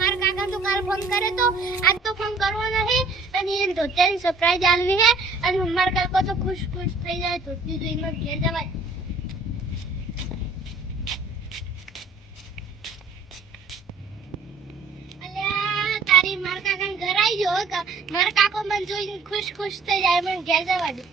મારા કાકા તો કાલ ફોન કરે તો આજ તો ફોન કરવો નહીં અને એ ધોતિયાની સરપ્રાઈઝ આલવી હે અને મારા કાકા તો ખુશ થઈ જાય ધોતી જોઈને ઘેર જવાય. અલ્યા તારી મારા કાકાને ઘર આવી ગયો મારા કાકો મને જોઈને ખુશ થઈ જાય મને ઘેર જવા દે.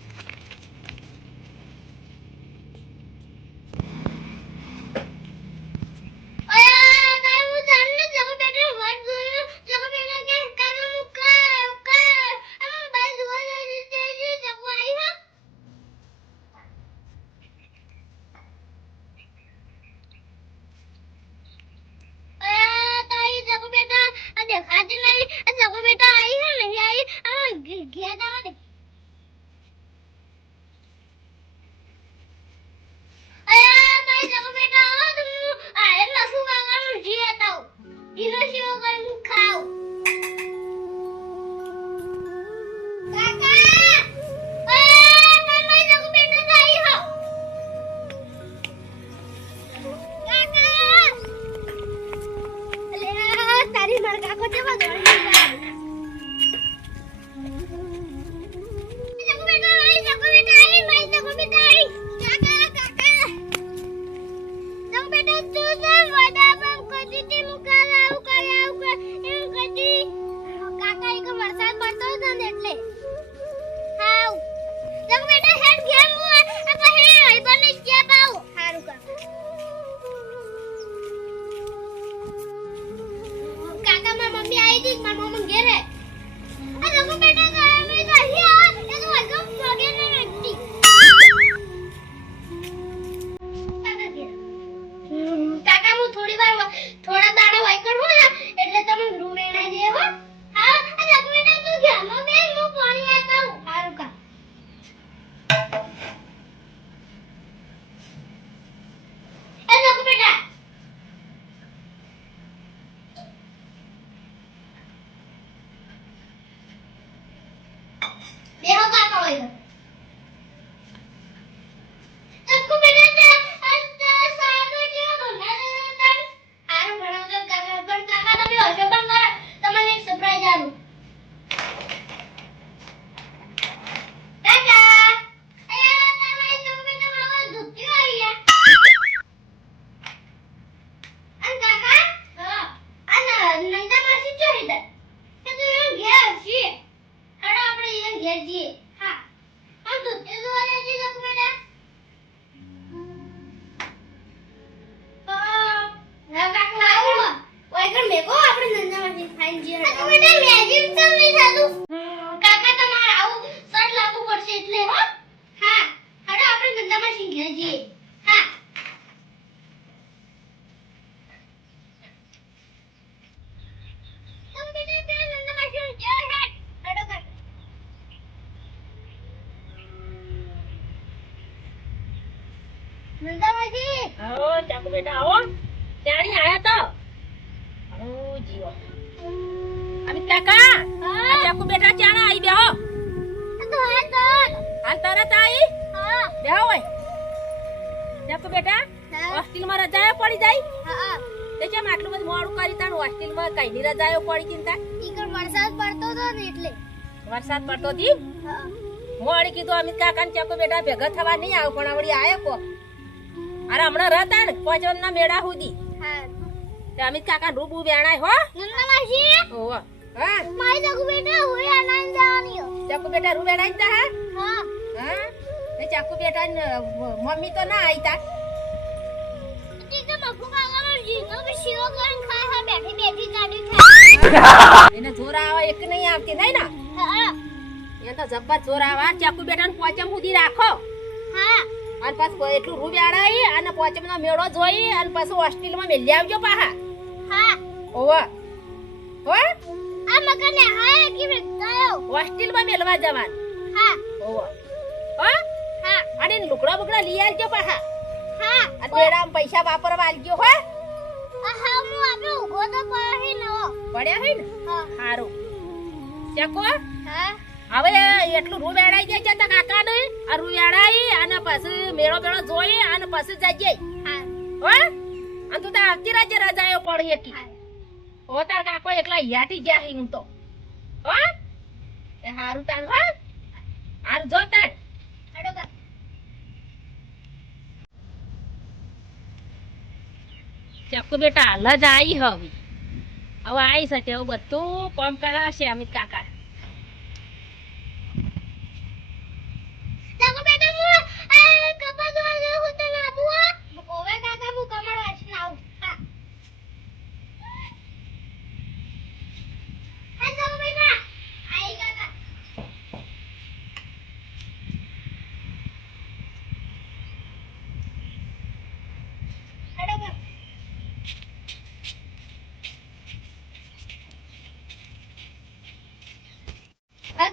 ચાકુ બેટા આવો ત્યાંની આયા તો જીવો અમિત કાકા ચાકુ બેટા ચાણા આવી બેહો હાલ તરત આવી બેહો હોય ચાકુ બેટા હોસ્ટેલમાં રજાઓ પડી જાય તે કેમ આટલું બધું મોડું કરી તાણ હોસ્ટેલમાં કઈની રજાઓ પડી ચિંતા વરસાદ પડતો હતો ને એટલે વરસાદ પડતો હતી મોડી કીધું અમિત કાકા ચાકુ બેટા ભેગા થવા નહીં આવ પણ આવડી આયો કો અરે હમણાં રહેતા ને પાંચમ ના મેળા સુધી અમિત કાકા રૂબુ વેણાય હો નન્ના માસી ઓવા હા મારી ચાકુ બેટા હોય આનંદ જવાની ચાકુ બેટા રૂ વેણાય તા હા હા એ ચાકુ બેટા મમ્મી તો ના આઈ તા ઠીક છે મફુ કાકા જીનો કે શીરો કરીને ખાય હા બેઠી બેઠી ગાડી ખાય એને જોર આવે એક નહીં આવતી નહીં ને હા એ તો જબ્બર જોર આવે ચાકુ બેટા ને પાંચમ સુધી રાખો હા અને પછી એટલું રૂ વેણાય અને પાંચમ નો મેળો જોઈ અને પછી હોસ્ટેલમાં મેલી આવજો પાહા હા ઓવા હો આ મકાને હાય કે ગયો હોસ્ટેલમાં મેલવા જવાન હા ઓવા હો હા અને લુકડા બુકડા લઈ આવજો પાહા હા અને મેળામાં પૈસા વાપરવા આલજો હો હા હું આપે ઉભો તો પડે ન પડ્યા હોય ને હા સારું ચકો હા હવે એટલું રૂ વેડાઈ જાય છે કાકા ને આ રૂ વેડાઈ અને પછી મેળો મેળો જોઈ અને પછી જઈએ હા હો અને તું તો આવતી રાજે રજાયો પડી એકી ઓ તાર કાકો એકલા યાટી ગયા હી હું તો હો એ હારું તાર હો હારું જો તાર હેડો કા ચક્કુ બેટા હાલ જ આવી હવે આવી શકે એવું બધું કામ કરાવશે અમિત કાકા તકો બેટા હું આ કપા ધોવા જઉં હું તને આપું ઓવે કાકા હું કમળ વાંચીને આવું હા તકો બેટા આઈ કાકા હેડો કા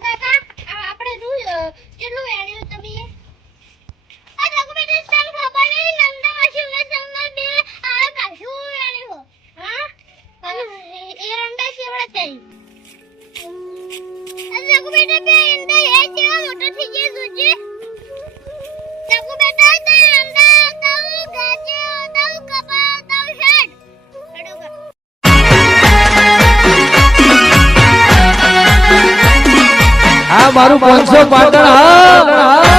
કાકા આપણે કેટલું વેણ્યું તમે આ તકો બેટા તને ખબર નહીં નંદા વાસી મે સંગલ બે આ કાશું વેણ્યું હા અને એ રંડા કેવડા થઈ તકો બેટા બે અંડા એ કેવા મોટો થઈ ગયો સુજે તકો બેટા તે અંડા તાવ ગાજે તાવ કપા તાવ શેડ હેડો કા આ મારું 500 પાટણ હા